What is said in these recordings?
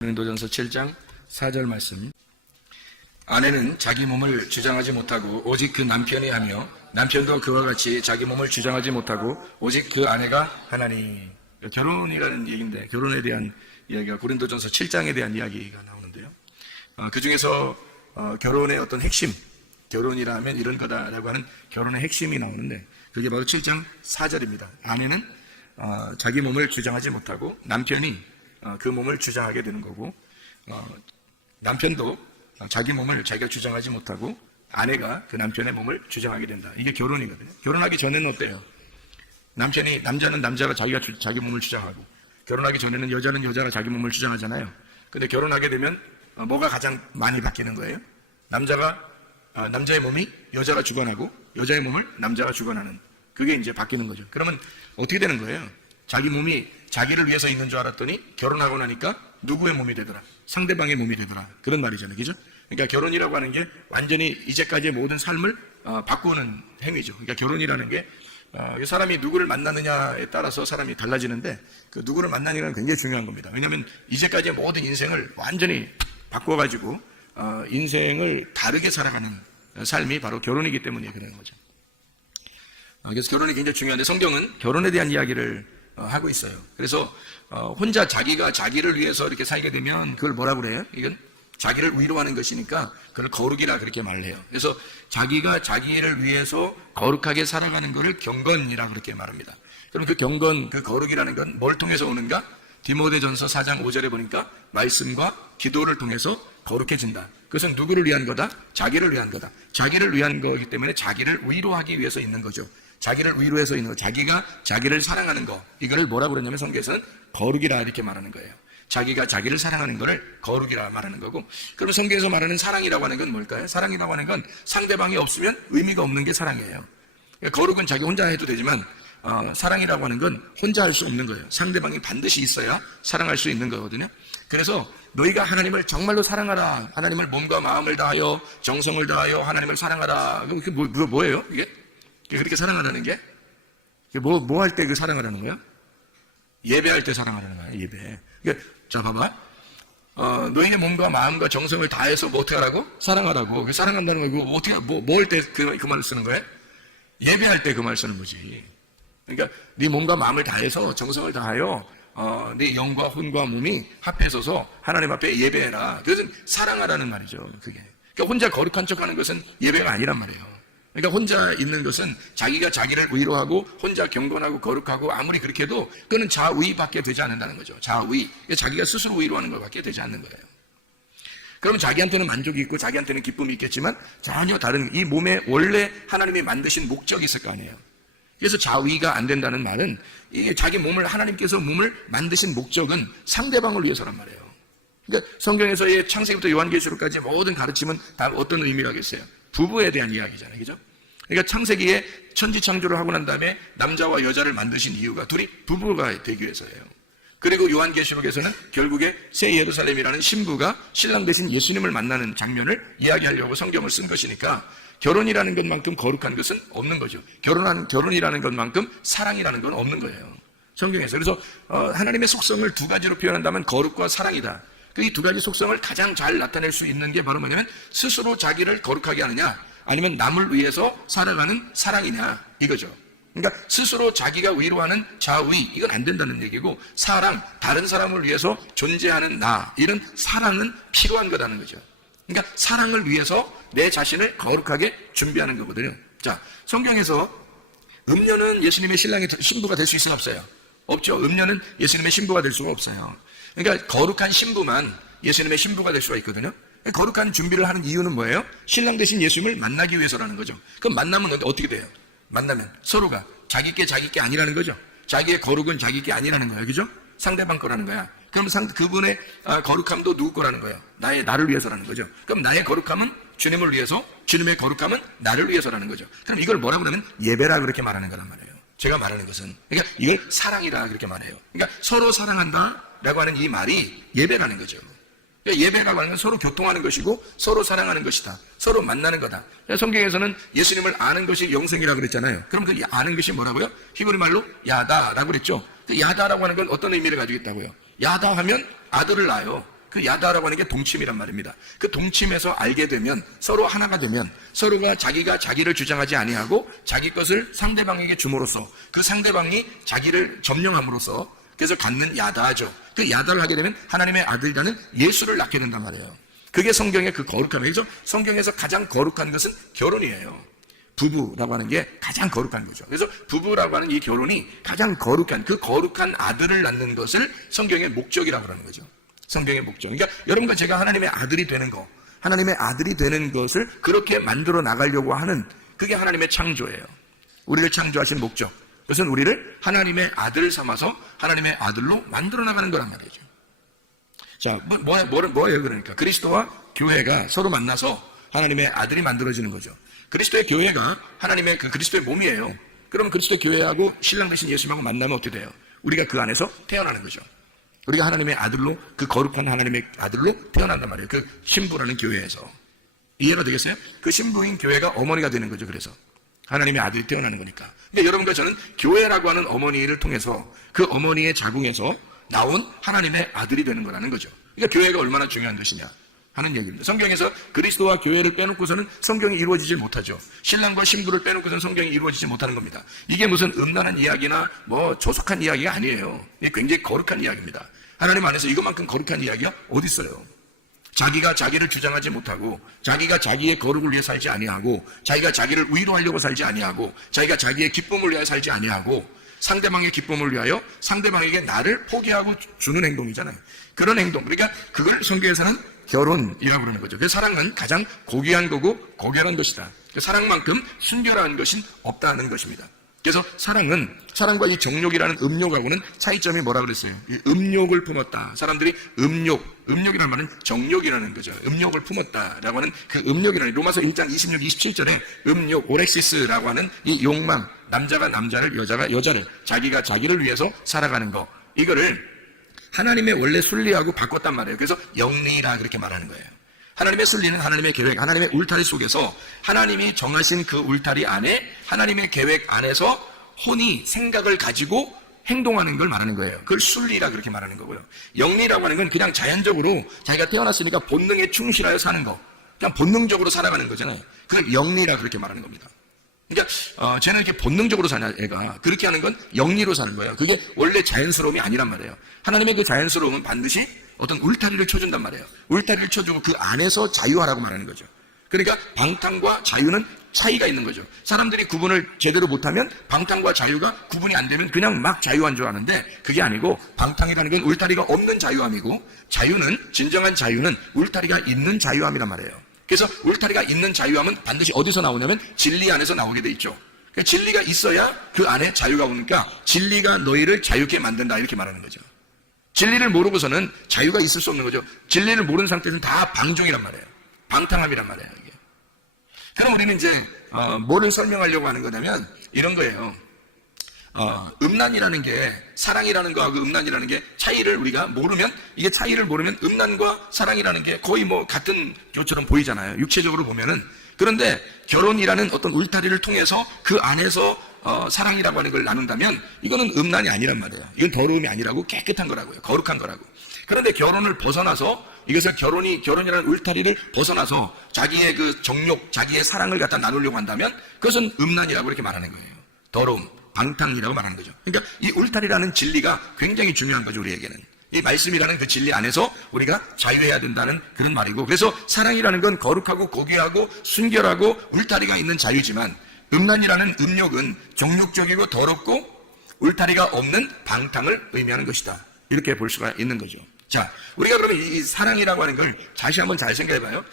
고린도전서 7장 4절 말씀. 아내는 자기 몸을 주장하지 못하고 오직 그 남편이 하며 남편도 그와 같이 자기 몸을 주장하지 못하고 오직 그 아내가 하나니. 결혼이라는 얘기인데 결혼에 대한 이야기가 고린도전서 7장에 대한 이야기가 나오는데요. 그 중에서 결혼의 어떤 핵심, 결혼이라 하면 이런 거다라고 하는 결혼의 핵심이 나오는데 그게 바로 7장 4절입니다. 아내는 자기 몸을 주장하지 못하고 남편이 그 몸을 주장하게 되는 거고, 남편도 자기 몸을 자기가 주장하지 못하고 아내가 그 남편의 몸을 주장하게 된다. 이게 결혼이거든요. 결혼하기 전에는 어때요? 남자는 남자가 자기 몸을 주장하고, 결혼하기 전에는 여자는 여자가 자기 몸을 주장하잖아요. 근데 결혼하게 되면 뭐가 가장 많이 바뀌는 거예요? 남자의 몸이 여자가 주관하고 여자의 몸을 남자가 주관하는, 그게 이제 바뀌는 거죠. 그러면 어떻게 되는 거예요? 자기 몸이 자기를 위해서 있는 줄 알았더니 결혼하고 나니까 누구의 몸이 되더라? 상대방의 몸이 되더라. 그런 말이잖아요. 그죠? 그러니까 결혼이라고 하는 게 완전히 이제까지의 모든 삶을 바꾸는 행위죠. 그러니까 결혼이라는 게 사람이 누구를 만나느냐에 따라서 사람이 달라지는데, 그 누구를 만나느냐는 굉장히 중요한 겁니다. 왜냐하면 이제까지의 모든 인생을 완전히 바꿔가지고 인생을 다르게 살아가는 삶이 바로 결혼이기 때문에 그러는 거죠. 그래서 결혼이 굉장히 중요한데 성경은 결혼에 대한 이야기를 하고 있어요. 그래서 혼자 자기가 자기를 위해서 이렇게 살게 되면 그걸 뭐라고 그래요? 이건 자기를 위로하는 것이니까 그걸 거룩이라 그렇게 말을 해요. 그래서 자기가 자기를 위해서 거룩하게 살아가는 것을 경건이라 그렇게 말합니다. 그럼 그 경건, 그 거룩이라는 건 뭘 통해서 오는가? 디모데전서 4장 5절에 보니까 말씀과 기도를 통해서 거룩해진다. 그것은 누구를 위한 거다? 자기를 위한 거다. 자기를 위한 거기 때문에 자기를 위로하기 위해서 있는 거죠. 자기를 위로해서 있는 거, 자기가 자기를 사랑하는 거, 이거를 뭐라고 그러냐면 성경에서는 거룩이라 이렇게 말하는 거예요. 자기가 자기를 사랑하는 거를 거룩이라 말하는 거고, 그럼 성경에서 말하는 사랑이라고 하는 건 뭘까요? 사랑이라고 하는 건 상대방이 없으면 의미가 없는 게 사랑이에요. 거룩은 자기 혼자 해도 되지만 사랑이라고 하는 건 혼자 할 수 없는 거예요. 상대방이 반드시 있어야 사랑할 수 있는 거거든요. 그래서 너희가 하나님을 정말로 사랑하라, 하나님을 몸과 마음을 다하여 정성을 다하여 하나님을 사랑하라. 그게 뭐예요? 이게 그렇게 사랑하라는 게 뭐 할 때 그 사랑하라는 거야? 예배할 때 사랑하라는 거야. 예배. 그러니까 자 봐봐. 너희의 몸과 마음과 정성을 다해서 뭐 어떻게 하라고? 사랑하라고. 그 사랑한다는 거 이거 어떻게 뭐 할 때 그 말을 쓰는 거야? 예배할 때 그 말 쓰는 거지. 그러니까 네 몸과 마음을 다해서 정성을 다하여 네 영과 혼과 몸이 합해서서 하나님 앞에 예배해라. 그것은 사랑하라는 말이죠. 그게. 그러니까 혼자 거룩한 척하는 것은 예배가 아니란 말이에요. 그러니까 혼자 있는 것은 자기가 자기를 위로하고 혼자 경건하고 거룩하고 아무리 그렇게 해도 그거는 자의밖에 되지 않는다는 거죠. 자의. 자기가 스스로 위로하는 것밖에 되지 않는 거예요. 그러면 자기한테는 만족이 있고 자기한테는 기쁨이 있겠지만 전혀 다른, 이 몸에 원래 하나님이 만드신 목적이 있을 거 아니에요. 그래서 자의가 안 된다는 말은 이게 자기 몸을, 하나님께서 몸을 만드신 목적은 상대방을 위해서란 말이에요. 그러니까 성경에서의 창세기부터 요한계시록까지 모든 가르침은 다 어떤 의미라겠어요? 부부에 대한 이야기잖아요. 그죠? 그러니까 창세기에 천지창조를 하고 난 다음에 남자와 여자를 만드신 이유가 둘이 부부가 되기 위해서예요. 그리고 요한계시록에서는 결국에 새 예루살렘이라는 신부가 신랑 대신 예수님을 만나는 장면을 이야기하려고 성경을 쓴 것이니까 결혼이라는 것만큼 거룩한 것은 없는 거죠. 결혼이라는 것만큼 사랑이라는 건 없는 거예요. 성경에서. 그래서 하나님의 속성을 두 가지로 표현한다면 거룩과 사랑이다. 그 이 두 가지 속성을 가장 잘 나타낼 수 있는 게 바로 뭐냐면 스스로 자기를 거룩하게 하느냐 아니면 남을 위해서 살아가는 사랑이냐 이거죠. 그러니까 스스로 자기가 위로하는 자의, 이건 안 된다는 얘기고, 사랑, 다른 사람을 위해서 존재하는 나, 이런 사랑은 필요한 거라는 거죠. 그러니까 사랑을 위해서 내 자신을 거룩하게 준비하는 거거든요. 자, 성경에서 음녀는 예수님의 신부가 될 수 있어요, 없어요? 없죠. 음녀는 예수님의 신부가 될 수가 없어요. 그러니까 거룩한 신부만 예수님의 신부가 될 수가 있거든요. 거룩한 준비를 하는 이유는 뭐예요? 신랑 대신 예수님을 만나기 위해서라는 거죠. 그럼 만나면 어떻게 돼요? 만나면 서로가 자기 게 아니라는 거죠. 자기의 거룩은 자기 게 아니라는 거예요. 그죠? 상대방 거라는 거야. 그럼 그분의 거룩함도 누구 거라는 거예요? 나를 위해서라는 거죠. 그럼 나의 거룩함은 주님을 위해서, 주님의 거룩함은 나를 위해서라는 거죠. 그럼 이걸 뭐라고 그러면 예배라 그렇게 말하는 거란 말이에요. 제가 말하는 것은. 그러니까 이걸 사랑이라 그렇게 말해요. 그러니까 서로 사랑한다라고 하는 이 말이 예배라는 거죠. 그러니까 예배라고 하는 건 서로 교통하는 것이고 서로 사랑하는 것이다. 서로 만나는 거다. 성경에서는 예수님을 아는 것이 영생이라고 그랬잖아요. 그럼 그 아는 것이 뭐라고요? 히브리 말로 야다라고 그랬죠. 그 야다라고 하는 건 어떤 의미를 가지고 있다고요? 야다 하면 아들을 낳아요. 그 야다라고 하는 게 동침이란 말입니다. 그 동침에서 알게 되면 서로 하나가 되면 서로가 자기가 자기를 주장하지 아니하고 자기 것을 상대방에게 줌으로써 그 상대방이 자기를 점령함으로써 그래서 갖는 야다죠. 그 야다를 하게 되면 하나님의 아들이라는 예수를 낳게 된단 말이에요. 그게 성경의 그 거룩함이에요. 그래서 성경에서 가장 거룩한 것은 결혼이에요. 부부라고 하는 게 가장 거룩한 거죠. 그래서 부부라고 하는 이 결혼이 가장 거룩한 그 거룩한 아들을 낳는 것을 성경의 목적이라고 하는 거죠. 성경의 목적. 그러니까 여러분과 제가 하나님의 아들이 되는 거, 하나님의 아들이 되는 것을 그렇게 만들어 나가려고 하는 그게 하나님의 창조예요. 우리를 창조하신 목적. 그것은 우리를 하나님의 아들 삼아서 하나님의 아들로 만들어 나가는 거란 말이죠. 자, 뭐예요? 그러니까 그리스도와 교회가 서로 만나서 하나님의 아들이 만들어지는 거죠. 그리스도의 교회가 하나님의 그 그리스도의 몸이에요. 그러면 그리스도의 교회하고 신랑 되신 예수님하고 만나면 어떻게 돼요? 우리가 그 안에서 태어나는 거죠. 우리가 하나님의 아들로, 그 거룩한 하나님의 아들로 태어난단 말이에요. 그 신부라는 교회에서. 이해가 되겠어요? 그 신부인 교회가 어머니가 되는 거죠. 그래서 하나님의 아들이 태어나는 거니까. 근데 여러분과 저는 교회라고 하는 어머니를 통해서 그 어머니의 자궁에서 나온 하나님의 아들이 되는 거라는 거죠. 그러니까 교회가 얼마나 중요한 것이냐 하는 얘기입니다. 성경에서 그리스도와 교회를 빼놓고서는 성경이 이루어지질 못하죠. 신랑과 신부를 빼놓고서는 성경이 이루어지지 못하는 겁니다. 이게 무슨 음란한 이야기나 뭐 조속한 이야기가 아니에요. 이게 굉장히 거룩한 이야기입니다. 하나님 안에서 이것만큼 거룩한 이야기가 어디 있어요? 자기가 자기를 주장하지 못하고 자기가 자기의 거룩을 위해 살지 아니하고 자기가 자기를 위로하려고 살지 아니하고 자기가 자기의 기쁨을 위하여 살지 아니하고 상대방의 기쁨을 위하여 상대방에게 나를 포기하고 주는 행동이잖아요. 그런 행동. 그러니까 그걸 성경에서는 결혼이라고 그러는 거죠. 그래서 사랑은 가장 고귀한 거고 고결한 것이다. 사랑만큼 순결한 것은 없다는 것입니다. 그래서 사랑은 사랑과 이 정욕이라는 음욕하고는 차이점이 뭐라 그랬어요? 이 음욕을 품었다. 사람들이 음욕이라는 말은 정욕이라는 거죠. 음욕을 품었다라고 하는 그 음욕이라는 로마서 1장 26, 27절에 음욕, 오렉시스라고 하는 이 욕망, 남자가 남자를 여자가 여자를 자기가 자기를 위해서 살아가는 거 이거를 하나님의 원래 순리하고 바꿨단 말이에요. 그래서 영리라 그렇게 말하는 거예요. 하나님의 순리는 하나님의 계획, 하나님의 울타리 속에서 하나님이 정하신 그 울타리 안에 하나님의 계획 안에서 혼이 생각을 가지고 행동하는 걸 말하는 거예요. 그걸 순리라 그렇게 말하는 거고요. 영리라고 하는 건 그냥 자연적으로 자기가 태어났으니까 본능에 충실하여 사는 거. 그냥 본능적으로 살아가는 거잖아요. 그걸 영리라 그렇게 말하는 겁니다. 그러니까 쟤는 이렇게 본능적으로 사냐 애가 그렇게 하는 건 영리로 사는 거예요. 그게 원래 자연스러움이 아니란 말이에요. 하나님의 그 자연스러움은 반드시 어떤 울타리를 쳐준단 말이에요. 울타리를 쳐주고 그 안에서 자유하라고 말하는 거죠. 그러니까 방탕과 자유는 차이가 있는 거죠. 사람들이 구분을 제대로 못하면 방탕과 자유가 구분이 안 되면 그냥 막 자유한 줄 아는데 그게 아니고 방탕이라는 건 울타리가 없는 자유함이고 자유는 진정한 자유는 울타리가 있는 자유함이란 말이에요. 그래서 울타리가 있는 자유함은 반드시 어디서 나오냐면 진리 안에서 나오게 돼 있죠. 그러니까 진리가 있어야 그 안에 자유가 오니까 진리가 너희를 자유케 만든다 이렇게 말하는 거죠. 진리를 모르고서는 자유가 있을 수 없는 거죠. 진리를 모르는 상태에서는 다 방종이란 말이에요. 방탕함이란 말이에요. 이게. 그럼 우리는 이제 뭐를 설명하려고 하는 거냐면 이런 거예요. 음란이라는 게 사랑이라는 거하고 음란이라는 게 차이를 우리가 모르면 이게 차이를 모르면 음란과 사랑이라는 게 거의 뭐 같은 것처럼 보이잖아요. 육체적으로 보면은. 그런데 결혼이라는 어떤 울타리를 통해서 그 안에서 사랑이라고 하는 걸 나눈다면 이거는 음란이 아니란 말이에요. 이건 더러움이 아니라고 깨끗한 거라고요. 거룩한 거라고. 그런데 결혼을 벗어나서 이것을 결혼이라는 울타리를 벗어나서 자기의 그 정욕, 자기의 사랑을 갖다 나누려고 한다면 그것은 음란이라고 이렇게 말하는 거예요. 더러움, 방탕이라고 말하는 거죠. 그러니까 이 울타리라는 진리가 굉장히 중요한 거죠, 우리에게는. 이 말씀이라는 그 진리 안에서 우리가 자유해야 된다는 그런 말이고 그래서 사랑이라는 건 거룩하고 고귀하고 순결하고 울타리가 있는 자유지만 음란이라는 음욕은 정욕적이고 더럽고 울타리가 없는 방탕을 의미하는 것이다. 이렇게 볼 수가 있는 거죠. 자, 우리가 그러면 이 사랑이라고 하는 걸 다시 한번 잘 생각해봐요.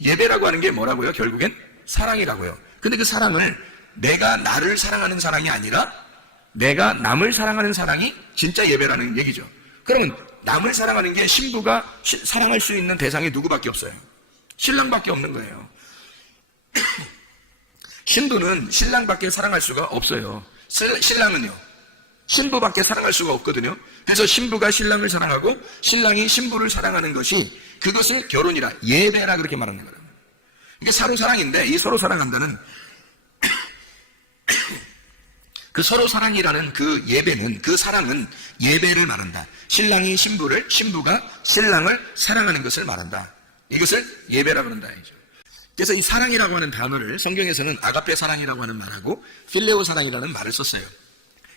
예배라고 하는 게 뭐라고요? 결국엔 사랑이라고요. 근데 그 사랑을 내가 나를 사랑하는 사랑이 아니라 내가 남을 사랑하는 사랑이 진짜 예배라는 얘기죠. 그러면 남을 사랑하는 게 신부가 사랑할 수 있는 대상이 누구밖에 없어요? 신랑밖에 없는 거예요. 신부는 신랑밖에 사랑할 수가 없어요. 신랑은요? 신부밖에 사랑할 수가 없거든요. 그래서 신부가 신랑을 사랑하고 신랑이 신부를 사랑하는 것이 그것을 결혼이라 예배라 그렇게 말하는 거예요. 이게 서로 사랑인데 이 서로 사랑한다는 그 서로 사랑이라는 그 예배는, 그 사랑은 예배를 말한다. 신랑이 신부를, 신부가 신랑을 사랑하는 것을 말한다. 이것을 예배라고 한다. 그래서 이 사랑이라고 하는 단어를 성경에서는 아가페 사랑이라고 하는 말하고 필레오 사랑이라는 말을 썼어요.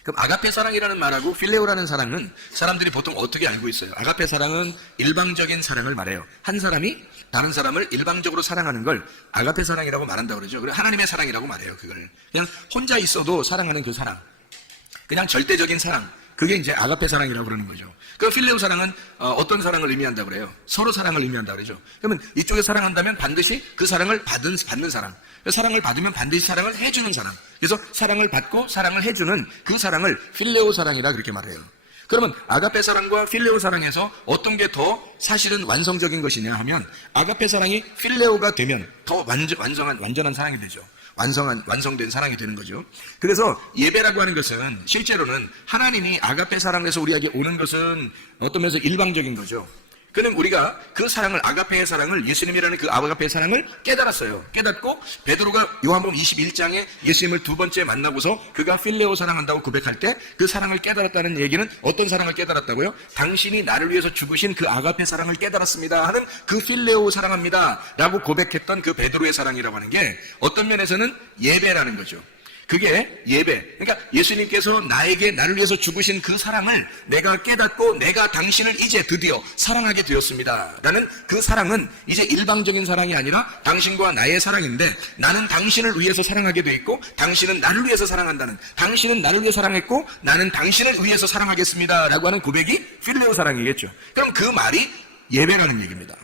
그럼 아가페 사랑이라는 말하고 필레오라는 사랑은 사람들이 보통 어떻게 알고 있어요? 아가페 사랑은 일방적인 사랑을 말해요. 한 사람이 다른 사람을 일방적으로 사랑하는 걸 아가페 사랑이라고 말한다고 그러죠. 그리고 하나님의 사랑이라고 말해요. 그걸 그냥 혼자 있어도 사랑하는 그 사랑, 그냥 절대적인 사랑, 그게 이제 아가페 사랑이라고 그러는 거죠. 그 필레오 사랑은 어떤 사랑을 의미한다고 그래요? 서로 사랑을 의미한다고 그러죠. 그러면 이쪽에 사랑한다면 반드시 그 사랑을 받는 사랑, 사랑을 받으면 반드시 사랑을 해주는 사랑, 그래서 사랑을 받고 사랑을 해주는 그 사랑을 필레오 사랑이라 그렇게 말해요. 그러면 아가페 사랑과 필레오 사랑에서 어떤 게 더 사실은 완성적인 것이냐 하면 아가페 사랑이 필레오가 되면 더 완전한 사랑이 되죠. 완성된 사랑이 되는 거죠. 그래서 예배라고 하는 것은 실제로는 하나님이 아가페 사랑에서 우리에게 오는 것은 어떤 면에서 일방적인 거죠. 그는 우리가 그 사랑을, 아가페의 사랑을, 예수님이라는 그 아가페의 사랑을 깨달았어요. 깨닫고 베드로가 요한복음 21장에 예수님을 두 번째 만나고서 그가 필레오 사랑한다고 고백할 때 그 사랑을 깨달았다는 얘기는 어떤 사랑을 깨달았다고요? 당신이 나를 위해서 죽으신 그 아가페 사랑을 깨달았습니다 하는 그 필레오 사랑합니다 라고 고백했던 그 베드로의 사랑이라고 하는 게 어떤 면에서는 예배라는 거죠. 그게 예배. 그러니까 예수님께서 나를 위해서 죽으신 그 사랑을 내가 깨닫고 내가 당신을 이제 드디어 사랑하게 되었습니다 라는 그 사랑은 이제 일방적인 사랑이 아니라 당신과 나의 사랑인데, 나는 당신을 위해서 사랑하게 돼 있고 당신은 나를 위해서 사랑한다는, 당신은 나를 위해 사랑했고 나는 당신을 위해서 사랑하겠습니다 라고 하는 고백이 필레오 사랑이겠죠. 그럼 그 말이 예배라는 얘기입니다.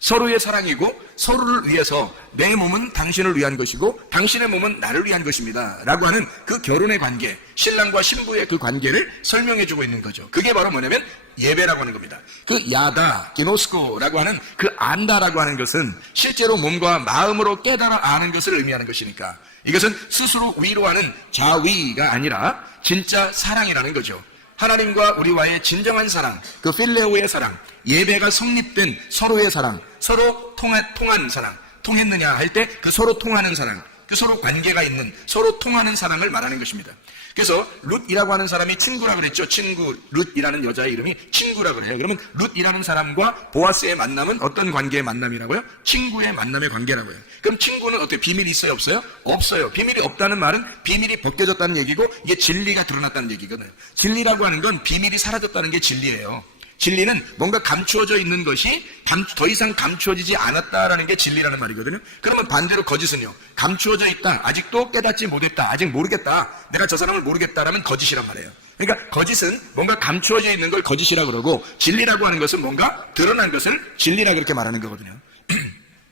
서로의 사랑이고 서로를 위해서 내 몸은 당신을 위한 것이고 당신의 몸은 나를 위한 것입니다 라고 하는 그 결혼의 관계, 신랑과 신부의 그 관계를 설명해주고 있는 거죠. 그게 바로 뭐냐면 예배라고 하는 겁니다. 그 야다, 기노스코라고 하는 그 안다라고 하는 것은 실제로 몸과 마음으로 깨달아 아는 것을 의미하는 것이니까 이것은 스스로 위로하는 자위가 아니라 진짜 사랑이라는 거죠. 하나님과 우리와의 진정한 사랑, 그 필레오의 사랑, 예배가 성립된 서로의 사랑, 서로 통한 사랑, 통했느냐 할 때 그 서로 통하는 사랑, 그 서로 관계가 있는, 서로 통하는 사랑을 말하는 것입니다. 그래서 룻이라고 하는 사람이 친구라 그랬죠. 친구, 룻이라는 여자의 이름이 친구라 그래요. 그러면 룻이라는 사람과 보아스의 만남은 어떤 관계의 만남이라고요? 친구의 만남의 관계라고요. 그럼 친구는 어떻게 비밀이 있어요? 없어요? 없어요. 비밀이 없다는 말은 비밀이 벗겨졌다는 얘기고 이게 진리가 드러났다는 얘기거든요. 진리라고 하는 건 비밀이 사라졌다는 게 진리예요. 진리는 뭔가 감추어져 있는 것이 더 이상 감추어지지 않았다라는 게 진리라는 말이거든요. 그러면 반대로 거짓은요, 감추어져 있다, 아직도 깨닫지 못했다, 아직 모르겠다, 내가 저 사람을 모르겠다라면 거짓이란 말이에요. 그러니까 거짓은 뭔가 감추어져 있는 걸 거짓이라 그러고 진리라고 하는 것은 뭔가 드러난 것을 진리라 그렇게 말하는 거거든요.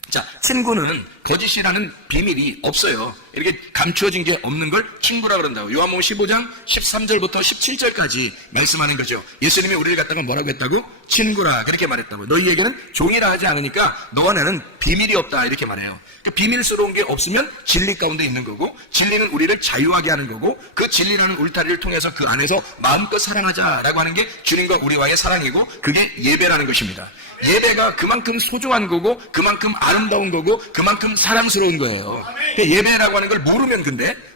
자, 친구는 거짓이라는 비밀이 없어요. 이렇게 감추어진 게 없는 걸 친구라 그런다고. 요한복음 15장 13절부터 17절까지 말씀하는 거죠. 예수님이 우리를 갖다가 뭐라고 했다고? 친구라 그렇게 말했다고. 너희에게는 종이라 하지 않으니까 너와 나는 비밀이 없다 이렇게 말해요. 그 비밀스러운 게 없으면 진리 가운데 있는 거고, 진리는 우리를 자유하게 하는 거고, 그 진리라는 울타리를 통해서 그 안에서 마음껏 사랑하자라고 하는 게 주님과 우리와의 사랑이고, 그게 예배라는 것입니다. 예배가 그만큼 소중한 거고 그만큼 아름다운 거고 그만큼 사랑스러운 거예요. 예배라고 하는 걸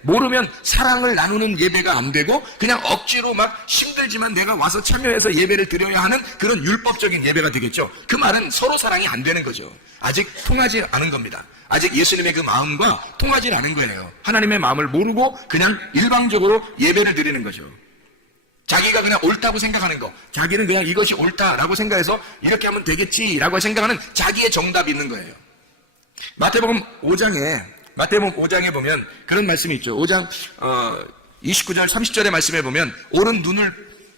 모르면 사랑을 나누는 예배가 안 되고 그냥 억지로 막 힘들지만 내가 와서 참여해서 예배를 드려야 하는 그런 율법적인 예배가 되겠죠. 그 말은 서로 사랑이 안 되는 거죠. 아직 통하지 않은 겁니다. 아직 예수님의 그 마음과 통하지 않은 거예요. 하나님의 마음을 모르고 그냥 일방적으로 예배를 드리는 거죠. 자기가 그냥 옳다고 생각하는 거, 자기는 그냥 이것이 옳다라고 생각해서 이렇게 하면 되겠지라고 생각하는 자기의 정답이 있는 거예요. 마태복음 5장에 보면 그런 말씀이 있죠. 5장 29절 30절의 말씀에 보면 오른 눈을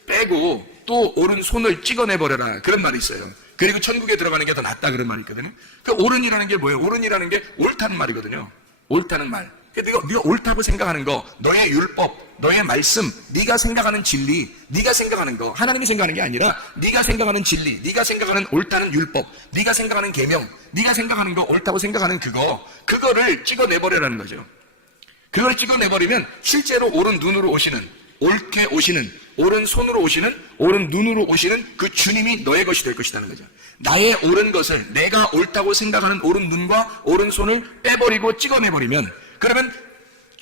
빼고 또 오른 손을 찍어내버려라 그런 말이 있어요. 그리고 천국에 들어가는 게 더 낫다 그런 말이 있거든요. 그 오른이라는 게 뭐예요? 오른이라는 게 옳다는 말이거든요. 옳다는 말. 네가 옳다고 생각하는 거, 너의 율법, 너의 말씀, 네가 생각하는 진리, 네가 생각하는 거, 하나님이 생각하는 게 아니라 네가 생각하는 진리, 네가 생각하는 옳다는 율법, 네가 생각하는 계명, 네가 생각하는 거 옳다고 생각하는 그거를 찍어내버려라는 거죠. 그걸 찍어내버리면 실제로 옳은 눈으로 오시는, 옳게 오시는, 옳은 손으로 오시는, 옳은 눈으로 오시는 그 주님이 너의 것이 될 것이라는 거죠. 나의 옳은 것을, 내가 옳다고 생각하는 옳은 눈과 옳은 손을 빼버리고 찍어내버리면, 그러면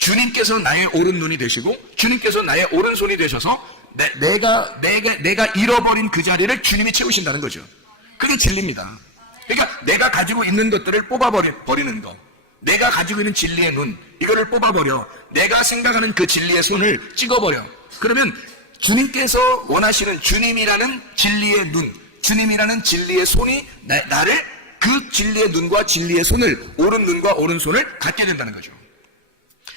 주님께서 나의 오른눈이 되시고 주님께서 나의 오른손이 되셔서 내가 잃어버린 그 자리를 주님이 채우신다는 거죠. 그게 진리입니다. 그러니까 내가 가지고 있는 것들을 뽑아버리는 거, 내가 가지고 있는 진리의 눈, 이거를 뽑아버려. 내가 생각하는 그 진리의 손을 찍어버려. 그러면 주님께서 원하시는 주님이라는 진리의 눈, 주님이라는 진리의 손이 나를 그 진리의 눈과 진리의 손을, 오른 눈과 오른 손을 갖게 된다는 거죠.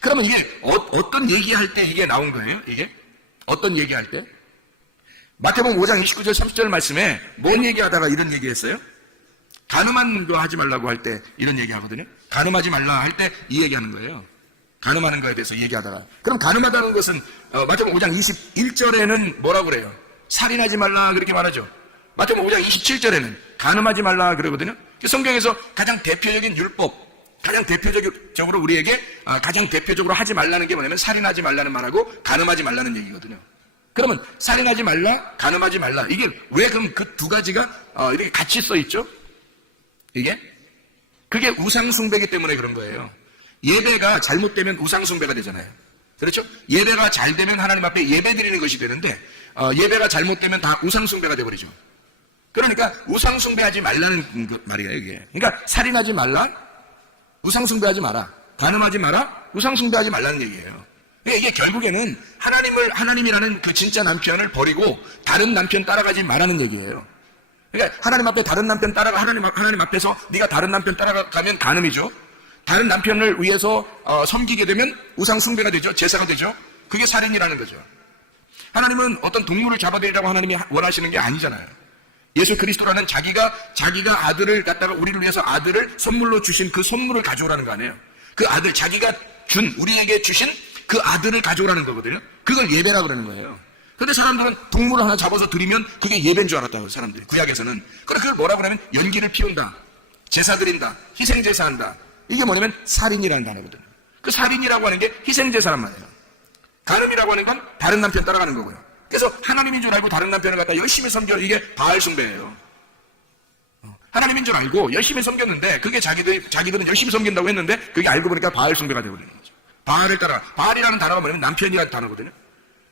그러면 이게 어떤 얘기할 때 이게 나온 거예요? 이게 어떤 얘기할 때? 마태복음 5장 29절 30절 말씀에 뭔 얘기하다가 이런 얘기했어요? 간음한 거 하지 말라고 할 때 이런 얘기하거든요. 간음하지 말라 할 때 이 얘기하는 거예요. 간음하는 거에 대해서 얘기하다가. 그럼 간음하다는 것은 마태복음 5장 21절에는 뭐라고 그래요? 살인하지 말라 그렇게 말하죠. 마태복음 5장 27절에는 간음하지 말라 그러거든요. 성경에서 가장 대표적인 율법, 가장 대표적으로 우리에게 가장 대표적으로 하지 말라는 게 뭐냐면 살인하지 말라는 말하고 간음하지 말라는 얘기거든요. 그러면 살인하지 말라, 간음하지 말라, 이게 왜 그럼 그 두 가지가 이렇게 같이 써 있죠? 그게 우상숭배이기 때문에 그런 거예요. 예배가 잘못되면 우상숭배가 되잖아요. 그렇죠? 예배가 잘 되면 하나님 앞에 예배 드리는 것이 되는데 예배가 잘못되면 다 우상숭배가 되어버리죠. 그러니까 우상숭배하지 말라는 말이에요, 이게. 그러니까 살인하지 말라, 우상숭배하지 마라. 간음하지 마라, 우상숭배하지 말라는 얘기예요. 이게 결국에는 하나님이라는 그 진짜 남편을 버리고 다른 남편 따라가지 말라는 얘기예요. 그러니까 하나님 앞에 다른 남편 따라가, 하나님 앞에서 네가 다른 남편 따라가면 간음이죠. 다른 남편을 위해서 섬기게 되면 우상숭배가 되죠. 제사가 되죠. 그게 살인이라는 거죠. 하나님은 어떤 동물을 잡아들이라고 하나님이 원하시는 게 아니잖아요. 예수 그리스도라는 자기가 아들을 갖다가 우리를 위해서 아들을 선물로 주신 그 선물을 가져오라는 거 아니에요. 그 아들, 자기가 우리에게 주신 그 아들을 가져오라는 거거든요. 그걸 예배라 그러는 거예요. 근데 사람들은 동물을 하나 잡아서 드리면 그게 예배인 줄 알았다고, 사람들이. 구약에서는. 그걸 뭐라 그러면 연기를 피운다, 제사 드린다, 희생제사 한다. 이게 뭐냐면 살인이라는 단어거든요. 그 살인이라고 하는 게 희생제사란 말이에요. 간음이라고 하는 건 다른 남편 따라가는 거고요. 그래서 하나님인 줄 알고 다른 남편을 갖다 열심히 섬겨, 이게 바알 숭배예요. 하나님인 줄 알고 열심히 섬겼는데 그게 자기들은 열심히 섬긴다고 했는데 그게 알고 보니까 바알 숭배가 되어버리는 거죠. 바알을 따라. 바알이라는 단어가 뭐냐면 남편이라는 단어거든요.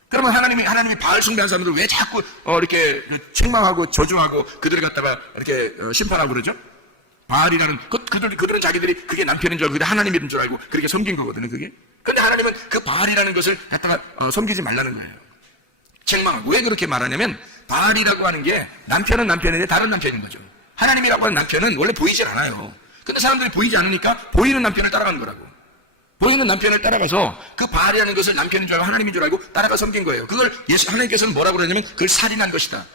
그러면 하나님이 바알 숭배한 사람들 왜 자꾸 이렇게 책망하고 저주하고 그들을 갖다가 이렇게 심판하고 그러죠? 바알이라는 그들은 자기들이 그게 남편인 줄 알고 그게 하나님인 줄 알고 그렇게 섬긴 거거든요, 그게. 근데 하나님은 그 바알이라는 것을 갖다가 섬기지 말라는 거예요. 책망하고. 왜 그렇게 말하냐면 바알이라고 하는 게 남편은 남편인데 다른 남편인 거죠. 하나님이라고 하는 남편은 원래 보이질 않아요. 근데 사람들이 보이지 않으니까 보이는 남편을 따라간 거라고. 보이는 남편을 따라가서 그 바알이라는 것을 남편인 줄 알고 하나님인 줄 알고 따라가 섬긴 거예요. 그걸 하나님께서는 뭐라고 그러냐면 그걸 살인한 것이다.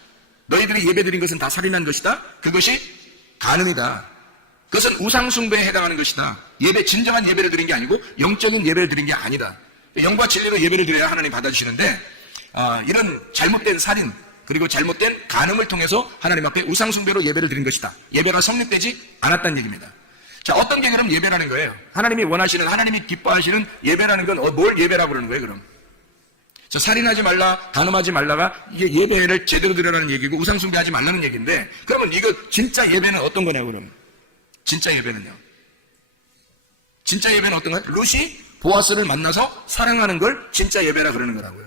너희들이 예배드린 것은 다 살인한 것이다. 그것이 간음이다. 그것은 우상숭배에 해당하는 것이다. 진정한 예배를 드린 게 아니고 영적인 예배를 드린 게 아니다. 영과 진리로 예배를 드려야 하나님 받아주시는데 이런 잘못된 살인 그리고 잘못된 간음을 통해서 하나님 앞에 우상숭배로 예배를 드린 것이다. 예배가 성립되지 않았다는 얘기입니다. 자, 어떤 게 그럼 예배라는 거예요? 하나님이 원하시는, 하나님이 기뻐하시는 예배라는 건 뭘 예배라고 그러는 거예요, 그럼? 자, 살인하지 말라, 간음하지 말라가 이게 예배를 제대로 드려라는 얘기고 우상숭배하지 말라는 얘기인데, 그러면 이거 진짜 예배는 어떤 거냐고, 그럼? 진짜 예배는요? 진짜 예배는 어떤 거예요? 룻이 보아스를 만나서 사랑하는 걸 진짜 예배라 그러는 거라고요.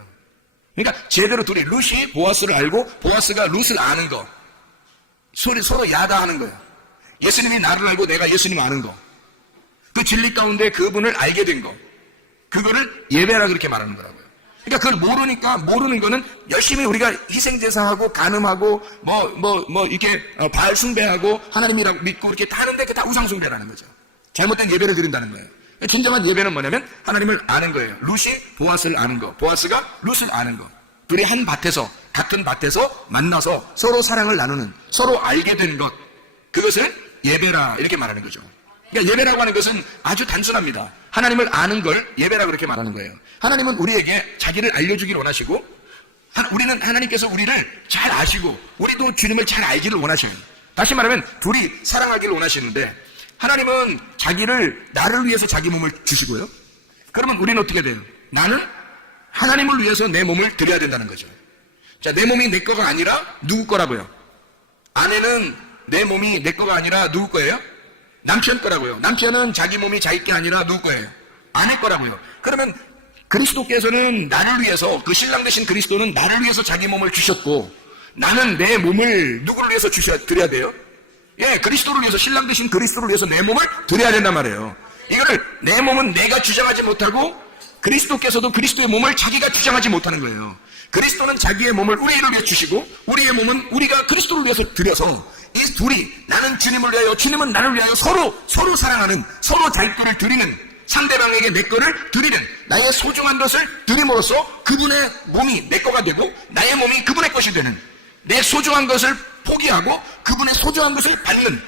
그러니까 제대로 룻이 보아스를 알고 보아스가 룻을 아는 거, 서로 야다하는 거예요. 예수님이 나를 알고 내가 예수님 아는 거, 그 진리 가운데 그분을 알게 된 거, 그거를 예배라 그렇게 말하는 거라고요. 그러니까 그걸 모르는 거는 열심히 우리가 희생제사하고 간음하고 이렇게 바알 숭배하고 하나님이라고 믿고 이렇게 다 하는데 그게 다 우상숭배라는 거죠. 잘못된 예배를 드린다는 거예요. 진정한 예배는 뭐냐면 하나님을 아는 거예요. 룻이 보아스를 아는 거, 보아스가 룻을 아는 거. 둘이 한 밭에서, 같은 밭에서 만나서 서로 사랑을 나누는, 서로 알게 된 것, 그것을 예배라 이렇게 말하는 거죠. 그러니까 예배라고 하는 것은 아주 단순합니다. 하나님을 아는 걸 예배라 그렇게 말하는 거예요. 하나님은 우리에게 자기를 알려주길 원하시고, 우리는 하나님께서 우리를 잘 아시고 우리도 주님을 잘 알기를 원하셔요. 다시 말하면 둘이 사랑하기를 원하시는데, 하나님은 나를 위해서 자기 몸을 주시고요. 그러면 우리는 어떻게 돼요? 나는 하나님을 위해서 내 몸을 드려야 된다는 거죠. 자, 내 몸이 내 거가 아니라 누구 거라고요? 아내는 내 몸이 내 거가 아니라 누구 거예요? 남편 거라고요. 남편은 자기 몸이 자기 게 아니라 누구 거예요? 안 할 거라고요. 그러면 그리스도께서는 나를 위해서, 그 신랑 되신 그리스도는 나를 위해서 자기 몸을 주셨고, 나는 내 몸을 누구를 위해서 드려야 돼요? 예, 그리스도를 위해서, 신랑 되신 그리스도를 위해서 내 몸을 드려야 된단 말이에요. 이거를 내 몸은 내가 주장하지 못하고 그리스도께서도 그리스도의 몸을 자기가 주장하지 못하는 거예요. 그리스도는 자기의 몸을 우리를 위해 주시고 우리의 몸은 우리가 그리스도를 위해서 드려서 이 둘이, 나는 주님을 위하여 주님은 나를 위하여 서로 사랑하는, 서로 자기 거를 드리는, 상대방에게 내 거를 드리는, 나의 소중한 것을 드림으로써 그분의 몸이 내 거가 되고 나의 몸이 그분의 것이 되는, 내 소중한 것을 포기하고 그분의 소중한 것을 받는,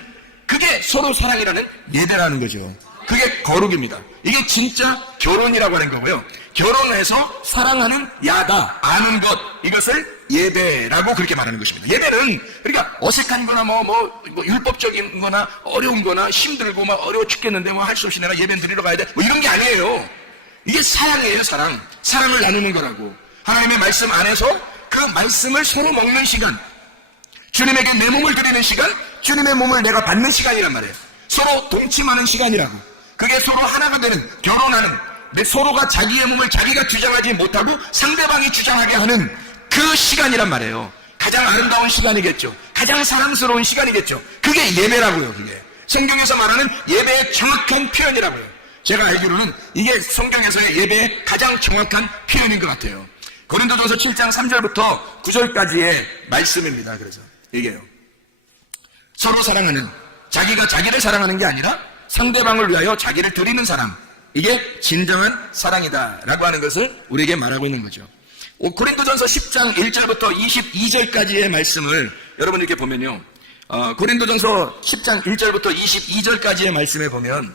그게 서로 사랑이라는 예배라는 거죠. 그게 거룩입니다. 이게 진짜 결혼이라고 하는 거고요. 결혼해서 사랑하는 야다, 아는 것, 이것을 예배라고 그렇게 말하는 것입니다. 예배는 그러니까 어색한 거나 뭐 율법적인 거나 어려운 거나 힘들고 막 어려워 죽겠는데 뭐 할 수 없이 내가 예배 드리러 가야 돼, 뭐 이런 게 아니에요. 이게 사랑이에요. 사랑을 나누는 거라고. 하나님의 말씀 안에서 그 말씀을 서로 먹는 시간, 주님에게 내 몸을 드리는 시간, 주님의 몸을 내가 받는 시간이란 말이에요. 서로 동침하는 시간이라고. 그게 서로 하나가 되는, 결혼하는, 서로가 자기의 몸을 자기가 주장하지 못하고 상대방이 주장하게 하는 그 시간이란 말이에요. 가장 아름다운 시간이겠죠. 가장 사랑스러운 시간이겠죠. 그게 예배라고요. 그게 성경에서 말하는 예배의 정확한 표현이라고요. 제가 알기로는 이게 성경에서의 예배의 가장 정확한 표현인 것 같아요. 고린도전서 7장 3절부터 9절까지의 말씀입니다. 그래서 이게요, 서로 사랑하는, 자기가 자기를 사랑하는 게 아니라 상대방을 위하여 자기를 드리는 사랑, 이게 진정한 사랑이다라고 하는 것을 우리에게 말하고 있는 거죠. 고린도전서 10장 1절부터 22절까지의 말씀을 여러분 이렇게 보면요, 고린도전서 10장 1절부터 22절까지의 말씀에 보면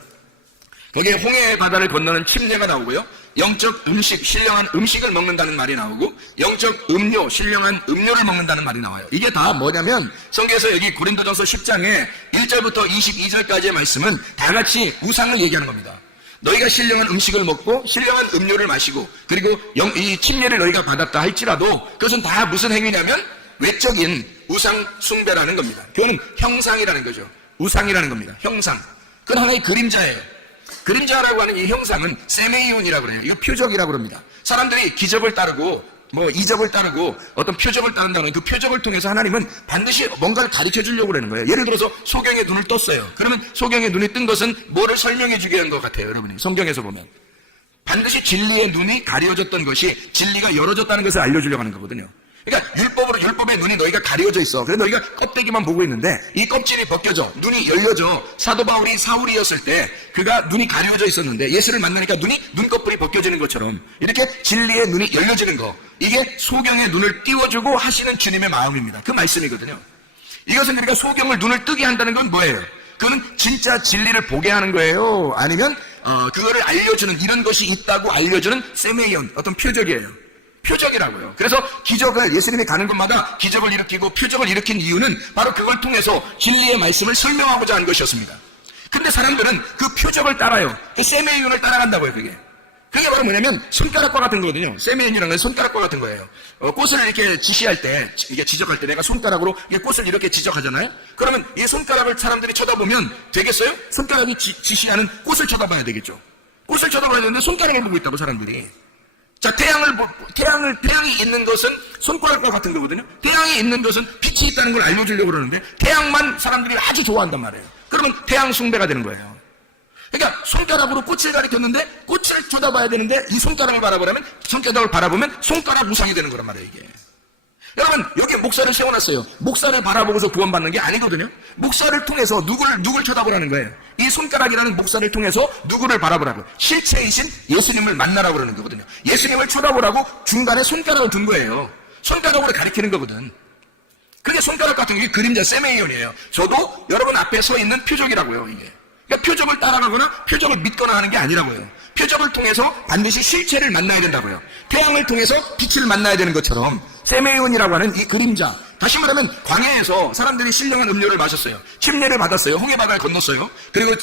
거기에 홍해 바다를 건너는 침례가 나오고요, 영적 음식, 신령한 음식을 먹는다는 말이 나오고, 영적 음료, 신령한 음료를 먹는다는 말이 나와요. 이게 다 뭐냐면 성경에서 여기 고린도전서 10장에 1절부터 22절까지의 말씀은 다 같이 우상을 얘기하는 겁니다. 너희가 신령한 음식을 먹고 신령한 음료를 마시고 그리고 이 침례를 너희가 받았다 할지라도 그것은 다 무슨 행위냐면 외적인 우상 숭배라는 겁니다. 그거는 형상이라는 거죠. 우상이라는 겁니다. 형상. 그건 하나의 그림자예요. 그림자라고 하는 이 형상은 세메이온이라고 그래요. 이거 표적이라고 합니다. 사람들이 기적을 따르고 뭐 이적을 따르고 어떤 표적을 따른다는 그 표적을 통해서 하나님은 반드시 뭔가를 가르쳐 주려고 그러는 거예요. 예를 들어서 소경의 눈을 떴어요. 그러면 소경의 눈이 뜬 것은 뭐를 설명해 주게 한 것 같아요. 여러분이 성경에서 보면 반드시 진리의 눈이 가려졌던 것이 진리가 열어졌다는 것을 알려주려고 하는 거거든요. 그러니까 율법의 눈이 너희가 가려져 있어. 그래서 너희가 껍데기만 보고 있는데 이 껍질이 벗겨져 눈이 열려져. 사도 바울이 사울이었을 때 그가 눈이 가려져 있었는데 예수를 만나니까 눈꺼풀이 벗겨지는 것처럼 이렇게 진리의 눈이 열려지는 거, 이게 소경의 눈을 띄워주고 하시는 주님의 마음입니다. 그 말씀이거든요. 이것은 그러니까 소경을 눈을 뜨게 한다는 건 뭐예요? 그건 진짜 진리를 보게 하는 거예요? 아니면 그거를 알려주는, 이런 것이 있다고 알려주는 세메이온, 어떤 표적이에요. 표적이라고요. 그래서 기적을, 예수님이 가는 곳마다 기적을 일으키고 표적을 일으킨 이유는 바로 그걸 통해서 진리의 말씀을 설명하고자 한 것이었습니다. 근데 사람들은 그 표적을 따라요. 그 세메이온을 따라간다고요. 그게 바로 뭐냐면 손가락과 같은 거거든요. 세메이온이라는 건 손가락과 같은 거예요. 꽃을 이렇게 지시할 때, 이게 지적할 때 내가 손가락으로 꽃을 이렇게 지적하잖아요. 그러면 이 손가락을 사람들이 쳐다보면 되겠어요? 손가락이 지시하는 꽃을 쳐다봐야 되겠죠. 꽃을 쳐다봐야 되는데 손가락을 보고 있다고 사람들이. 자, 태양이 있는 것은 손가락과 같은 거거든요. 태양이 있는 것은 빛이 있다는 걸 알려주려고 그러는데 태양만 사람들이 아주 좋아한단 말이에요. 그러면 태양 숭배가 되는 거예요. 그러니까 손가락으로 꽃을 가리켰는데 꽃을 쳐다봐야 되는데 이 손가락을 바라보면 손가락 우상이 되는 거란 말이에요, 이게. 여러분, 여기 목사를 세워놨어요. 목사를 바라보고서 구원받는 게 아니거든요. 목사를 통해서 누굴 쳐다보라는 거예요. 이 손가락이라는 목사를 통해서 누구를 바라보라고, 실체이신 예수님을 만나라고 그러는 거거든요. 예수님을 쳐다보라고 중간에 손가락을 둔 거예요. 손가락으로 가리키는 거거든. 그게 손가락 같은 게 그림자 세메이온이에요. 저도 여러분 앞에 서 있는 표적이라고요, 이게. 그러니까 표적을 따라가거나 표적을 믿거나 하는 게 아니라고요. 표적을 통해서 반드시 실체를 만나야 된다고요. 태양을 통해서 빛을 만나야 되는 것처럼 세메이온이라고 하는 이 그림자, 다시 말하면 광야에서 사람들이 신령한 음료를 마셨어요. 침례를 받았어요. 홍해 바다를 건넜어요. 그리고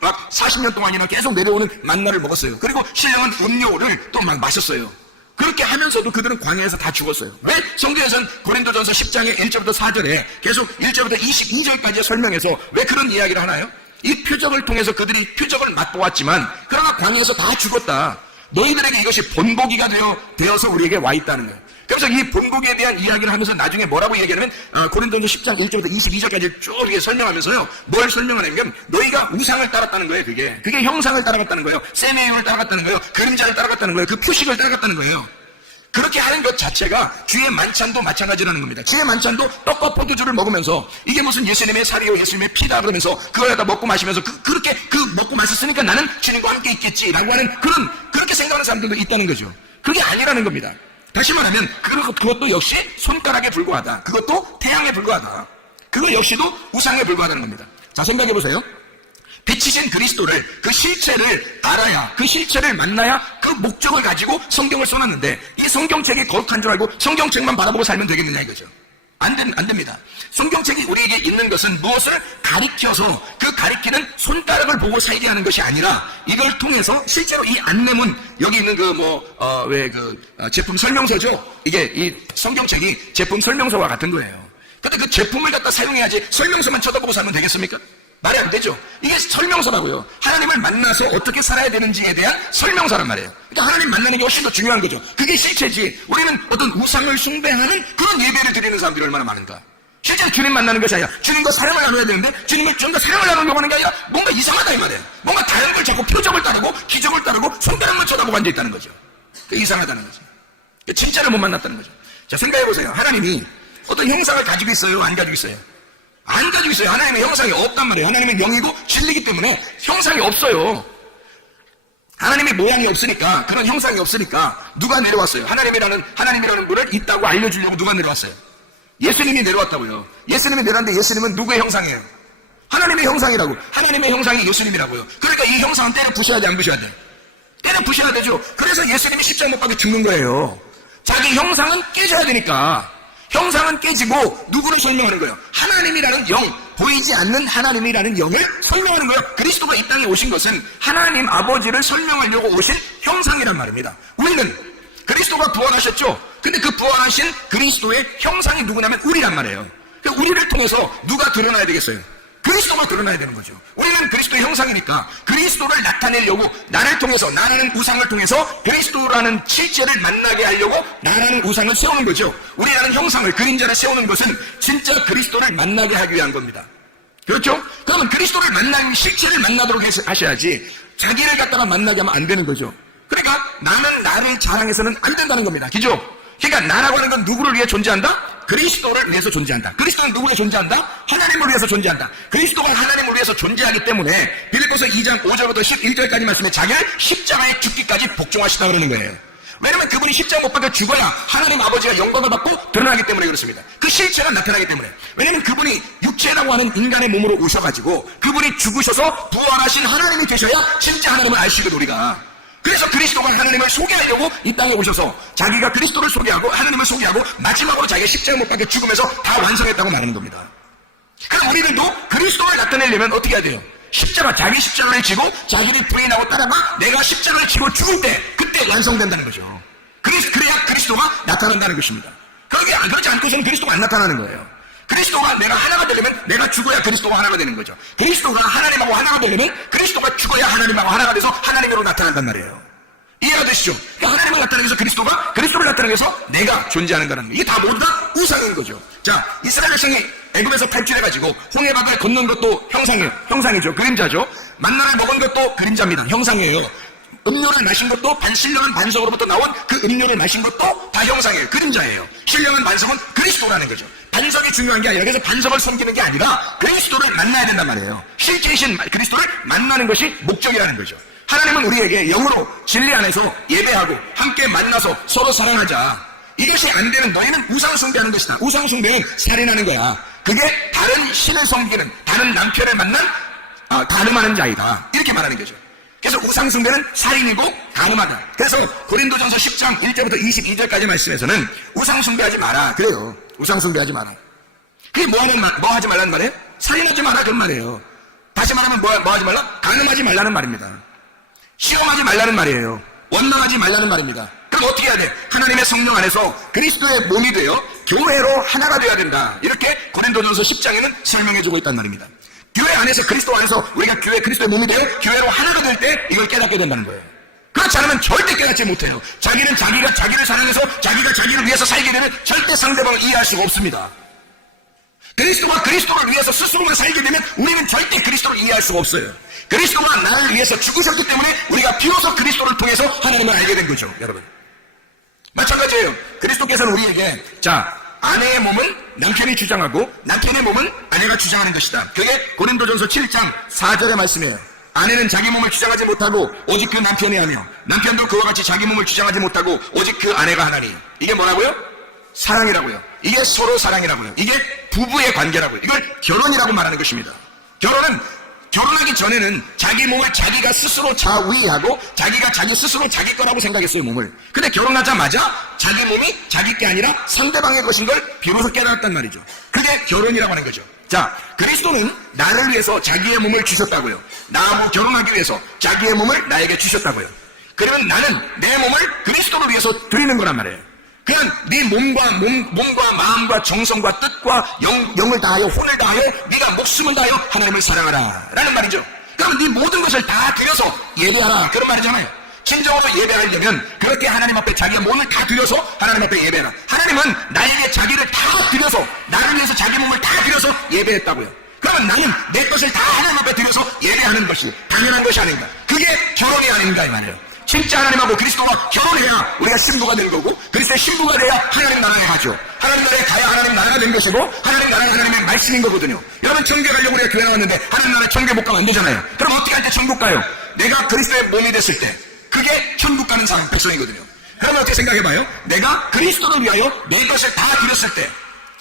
막 40년 동안이나 계속 내려오는 만나를 먹었어요. 그리고 신령한 음료를 또 막 마셨어요. 그렇게 하면서도 그들은 광야에서 다 죽었어요. 왜? 성경에서는 고린도전서 10장의 1절부터 4절에 계속 1절부터 22절까지 설명해서 왜 그런 이야기를 하나요? 이 표적을 통해서 그들이 표적을 맛보았지만 그러나 광야에서 다 죽었다. 너희들에게 이것이 본보기가 되어서 우리에게 와 있다는 거예요. 그래서 이 본보기에 대한 이야기를 하면서 나중에 뭐라고 얘기하냐면 고린도전서 10장 1절부터 22절까지 쭉 이렇게 설명하면서요. 뭘 설명하냐면 너희가 우상을 따랐다는 거예요. 그게 형상을 따라갔다는 거예요. 세메이온을 따라갔다는 거예요. 그림자를 따라갔다는 거예요. 그 표식을 따라갔다는 거예요. 그렇게 하는 것 자체가 주의 만찬도 마찬가지라는 겁니다. 주의 만찬도 떡과 포도주를 먹으면서 이게 무슨 예수님의 살이요 예수님의 피다 그러면서 그걸 갖다 먹고 마시면서 그렇게 먹고 마셨으니까 나는 주님과 함께 있겠지라고 하는 그렇게 생각하는 사람들도 있다는 거죠. 그게 아니라는 겁니다. 다시 말하면 그것도 역시 손가락에 불과하다. 그것도 태양에 불과하다. 그거 역시도 우상에 불과하다는 겁니다. 자, 생각해 보세요. 빛이신 그리스도를, 그 실체를 알아야, 그 실체를 만나야 그 목적을 가지고 성경을 써놨는데 이 성경책이 거룩한 줄 알고 성경책만 바라보고 살면 되겠느냐 이거죠. 안 됩니다. 성경책이 우리에게 있는 것은 무엇을 가리켜서 그 가리키는 손가락을 보고 살게 하는 것이 아니라 이걸 통해서 실제로 이 안내문 여기 있는 제품 설명서죠. 이게 이 성경책이 제품 설명서와 같은 거예요. 근데 그 제품을 갖다 사용해야지 설명서만 쳐다보고 살면 되겠습니까? 말이 안 되죠. 이게 설명서라고요. 하나님을 만나서 어떻게 살아야 되는지에 대한 설명서란 말이에요. 그러니까 하나님 만나는 게 훨씬 더 중요한 거죠. 그게 실체지. 우리는 어떤 우상을 숭배하는 그런 예배를 드리는 사람들이 얼마나 많은가. 실제로 주님 만나는 것이 아니라 주님과 사랑을 나눠야 되는데 주님을 좀 더 사랑을 나누려고 하는 게 아니라 뭔가 이상하다 이 말이에요. 뭔가 다른 걸 자꾸 표적을 따르고 기적을 따르고 손가락만 쳐다보고 앉아있다는 거죠. 이상하다는 거죠. 진짜를 못 만났다는 거죠. 자, 생각해보세요. 하나님이 어떤 형상을 가지고 있어요? 안 가지고 있어요? 안 가지고 있어요. 하나님의 형상이 없단 말이에요. 하나님은 영이고 진리이기 때문에 형상이 없어요. 하나님의 모양이 없으니까, 그런 형상이 없으니까 누가 내려왔어요? 하나님이라는 분을 있다고 알려주려고 누가 내려왔어요? 예수님이 내려왔다고요. 예수님이 내려왔는데 예수님은 누구의 형상이에요? 하나님의 형상이라고. 하나님의 형상이 예수님이라고요. 그러니까 이 형상은 때려 부셔야 돼, 안 부셔야 돼? 때려 부셔야 되죠. 그래서 예수님이 십자가 못 박혀 죽는 거예요. 자기 형상은 깨져야 되니까. 형상은 깨지고 누구를 설명하는 거예요? 하나님이라는 영, 보이지 않는 하나님이라는 영을 설명하는 거예요. 그리스도가 이 땅에 오신 것은 하나님 아버지를 설명하려고 오신 형상이란 말입니다. 우리는 그리스도가 부활하셨죠. 근데 그 부활하신 그리스도의 형상이 누구냐면 우리란 말이에요. 우리를 통해서 누가 드러나야 되겠어요? 그리스도가 드러나야 되는 거죠. 우리는 그리스도의 형상이니까 그리스도를 나타내려고 나를 통해서, 나라는 우상을 통해서 그리스도라는 실제를 만나게 하려고 나라는 우상을 세우는 거죠. 우리라는 형상을, 그림자를 세우는 것은 진짜 그리스도를 만나게 하기 위한 겁니다. 그렇죠? 그러면 그리스도를 만나는 실체를 만나도록 하셔야지 자기를 갖다가 만나게 하면 안 되는 거죠. 그러니까 나는 나를 자랑해서는 안 된다는 겁니다. 그죠? 그러니까 나라고 하는 건 누구를 위해 존재한다? 그리스도를 위해서 존재한다. 그리스도는 누구를 존재한다? 하나님을 위해서 존재한다. 그리스도가 하나님을 위해서 존재하기 때문에 빌립보서 2장 5절부터 11절까지 말씀에 자기를 십자가에 죽기까지 복종하시다 그러는 거예요. 왜냐면 그분이 십자가 못 박혀 죽어야 하나님 아버지가 영광을 받고 드러나기 때문에 그렇습니다. 그 실체가 나타나기 때문에. 왜냐면 그분이 육체라고 하는 인간의 몸으로 오셔가지고 그분이 죽으셔서 부활하신 하나님이 계셔야 진짜 하나님을 알 수 있거든 우리가. 그래서 그리스도가 하나님을 소개하려고 이 땅에 오셔서 자기가 그리스도를 소개하고 하나님을 소개하고 마지막으로 자기가 십자가 못 박혀 죽으면서 다 완성했다고 말하는 겁니다. 그럼 우리들도 그리스도를 나타내려면 어떻게 해야 돼요? 자기 십자가를 지고 자기를 부인하고 따라가 내가 십자가를 지고 죽을 때 그때 완성된다는 거죠. 그래야 그리스도가 나타난다는 것입니다. 그렇지 않고서는 그리스도가 안 나타나는 거예요. 그리스도가 내가 하나가 되려면 내가 죽어야 그리스도가 하나가 되는 거죠. 그리스도가 하나님하고 하나가 되려면 그리스도가 죽어야 하나님하고 하나가 돼서 하나님으로 나타난단 말이에요. 이해가 되시죠? 그러니까 하나님을 나타내기 위해서 그리스도를 나타내기 위해서 내가 존재하는 거라는 거예요. 이게 다 모두 다 우상인 거죠. 자, 이스라엘 백성이 애굽에서 탈출해가지고 홍해바다를 건넌 것도 형상이죠. 그림자죠. 만나를 먹은 것도 그림자입니다. 형상이에요. 음료를 마신 것도 신령한 반석으로부터 나온 그 음료를 마신 것도 다 형상이에요. 그림자예요. 신령한 반석은 그리스도라는 거죠. 반석이 중요한 게 아니라 그래서 반석을 섬기는 게 아니라 그리스도를 만나야 된단 말이에요. 실제이신 그리스도를 만나는 것이 목적이라는 거죠. 하나님은 우리에게 영으로 진리 안에서 예배하고 함께 만나서 서로 사랑하자. 이것이 안 되면 너희는 우상 숭배하는 것이다. 우상 숭배는 살인하는 거야. 그게 다른 신을 섬기는, 다른 남편을 만난 간음하는 자이다. 이렇게 말하는 거죠. 그래서 우상 숭배는 살인이고 간음하다. 그래서 고린도전서 10장 1절부터 22절까지 말씀에서는 우상 숭배하지 마라. 그래요. 우상 숭배하지 마라. 그게 뭐 하지 말라는 말이에요? 살인하지 마라 그런 말이에요. 다시 말하면 뭐 하지 말라? 간음하지 말라는 말입니다. 시험하지 말라는 말이에요. 원망하지 말라는 말입니다. 그럼 어떻게 해야 돼? 하나님의 성령 안에서 그리스도의 몸이 되어 교회로 하나가 되어야 된다. 이렇게 고린도전서 10장에는 설명해주고 있단 말입니다. 교회 안에서, 그리스도 안에서 우리가 교회 그리스도의 몸이 되어 교회로 하나가 될 때 이걸 깨닫게 된다는 거예요. 그렇지 않으면 절대 깨닫지 못해요. 자기는 자기가 자기를 사랑해서 자기가 자기를 위해서 살게 되면 절대 상대방을 이해할 수가 없습니다. 그리스도가 그리스도를 위해서 스스로가 살게 되면 우리는 절대 그리스도를 이해할 수가 없어요. 그리스도가 나를 위해서 죽으셨기 때문에 우리가 비로소 그리스도를 통해서 하나님을 알게 된 거죠, 여러분. 마찬가지예요. 그리스도께서는 우리에게, 자, 아내의 몸은 남편이 주장하고 남편의 몸은 아내가 주장하는 것이다. 그게 고린도전서 7장 4절의 말씀이에요. 아내는 자기 몸을 주장하지 못하고 오직 그 남편이 하며 남편도 그와 같이 자기 몸을 주장하지 못하고 오직 그 아내가 하나니. 이게 뭐라고요? 사랑이라고요. 이게 서로 사랑이라고요. 이게 부부의 관계라고요. 이걸 결혼이라고 말하는 것입니다. 결혼하기 전에는 자기 몸을 자기가 스스로 자위하고 자기가 자기 스스로 자기 거라고 생각했어요, 몸을. 근데 결혼하자마자 자기 몸이 자기 게 아니라 상대방의 것인 걸 비로소 깨달았단 말이죠. 그게 결혼이라고 하는 거죠. 자, 그리스도는 나를 위해서 자기의 몸을 주셨다고요. 나하고 결혼하기 위해서 자기의 몸을 나에게 주셨다고요. 그러면 나는 내 몸을 그리스도를 위해서 드리는 거란 말이에요. 그냥 네 몸과 마음과 정성과 뜻과 영을 다하여 혼을 다하여 네가 목숨을 다하여 하나님을 사랑하라 라는 말이죠. 그럼 네 모든 것을 다 드려서 예배하라 그런 말이잖아요. 진정으로 예배하려면 그렇게 하나님 앞에 자기의 몸을 다 드려서 하나님 앞에 예배하라. 하나님은 나에게 자기를 다 드려서 나를 위해서 자기 몸을 다 드려서 예배했다고요. 그러면 나는 내 것을 다 하나님 앞에 드려서 예배하는 것이 당연한 것이 아닌가. 그게 결혼이 아닌가 이 말이에요. 진짜 하나님하고 그리스도가 결혼해야 우리가 신부가 된 거고 그리스도의 신부가 돼야 하나님 나라에 가죠. 하나님 나라에 가야 하나님 나라가 된 것이고 하나님 나라가 하나님의 말씀인 거거든요. 여러분 천국에 가려고 우리가 교회 나왔는데 하나님 나라에 천국에 못 가면 안 되잖아요. 그럼 어떻게 할 때 천국 가요? 내가 그리스도의 몸이 됐을 때 그게 천국 가는 사람 백성이거든요. 그러면 어떻게 생각해봐요? 내가 그리스도를 위하여 내 것을 다 드렸을 때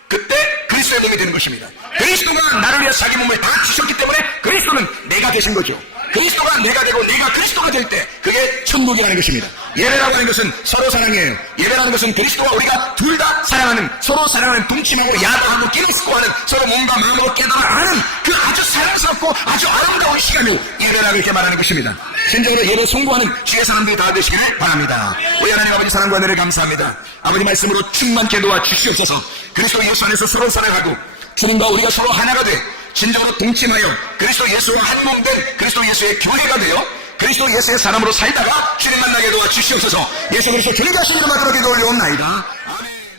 그때 그리스도의 몸이 되는 것입니다. 그리스도가 나를 위해 자기 몸을 다 주셨기 때문에 그리스도는 내가 되신 거죠. 그리스도가 내가 되고 내가 그리스도가 될 때 그게 천국이라는 것입니다. 예배라고 하는 것은 서로 사랑이에요. 예배라는 것은 그리스도와 우리가 둘 다 사랑하는, 서로 사랑하는, 동침하고 야도하고 끼리스고 하는, 서로 몸과 마음으로 깨달아하는 그 아주 사랑스럽고 아주 아름다운 시간이 예배라고 이렇게 말하는 것입니다. 진정으로 예배 송구하는 주의 사람들이 다 되시기를 바랍니다. 우리 하나님 아버지 사랑과 은혜를 감사합니다. 아버지 말씀으로 충만케 도와 주시옵소서. 그리스도 예수 안에서 서로 사랑하고 주님과 우리가 서로 하나가 돼 진정으로 동침하여 그리스도 예수와 한 몸 된 그리스도 예수의 교회가 되어 그리스도 예수의 사람으로 살다가 주님 만나게 도와 주시옵소서. 예수 그리스도 주님 자신 이름으로 기도 올려옵나이다.